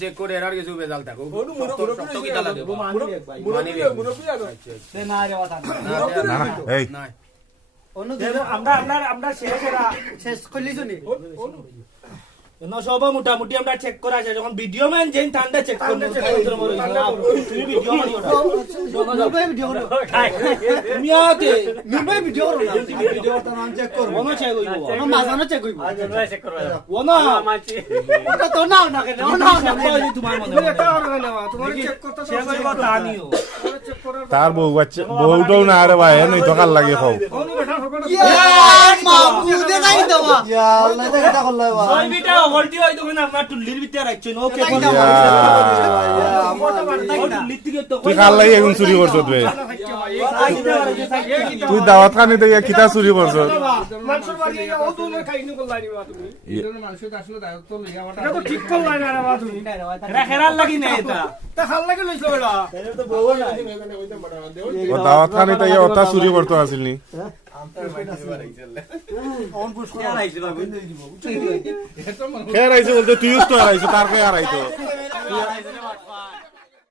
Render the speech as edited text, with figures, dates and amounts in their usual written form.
check করে এর আর কিছু বেজাল থাকো শক্ত কিটা লাগে না রে কথা না এই নাই আমরা শেষ করলি শুনি না সব মোটামুটি আমরা চেক করা আছে যখন ভিডিও ম্যান যেন ঠান্ডা চেক করব তুমি ভিডিও মারিও না ভিডিও করো তুমি আতে নিবে ভিডিও করো না ভিডিও তো নাম চেক করব ওনো চেক হইব ওনো মাজানো চেক হইব আজ আমরা চেক করব ওনো মাছি ওটা তো নাও না কেন ওনো না কইলি তোমার মনে এটা আর না তোমার চেক করতে তো চেক করব তানিও চেক করার তার বউ বাচ্চা বউটাও না আরে ভাই এনে তো কাল লাগে খাও ওনো বেটা হবে ইয়া মাগুদে নাই দেওয়া ইয়া আল্লাহ এটা করলে বা ওই বিটা ওলটি হই তখন আমরা টুলির ভিতরে রাখছেন ওকে তুই কাল লাগে এখন চুরি করছ তুই দাওয়াত খানি থেকে কিতা চুরি করছ মানুষের বাড়ি ও তো খাইনি করলানি বা তুমি এর মানুষ তো আসলে দায়িত্ব তো লিয়া এটা তো ঠিক করলানি আরে বা তুমি এরা খেরাল লাগি না এটা তা খাল লাগে লইছো বেটা তো বউ নাই ও দাওয়াত খানি থেকে ওটা চুরি করতে আসিল নি খেয়ার আইছে বলতে তুই তো আর আইছে তার কে আর আইতো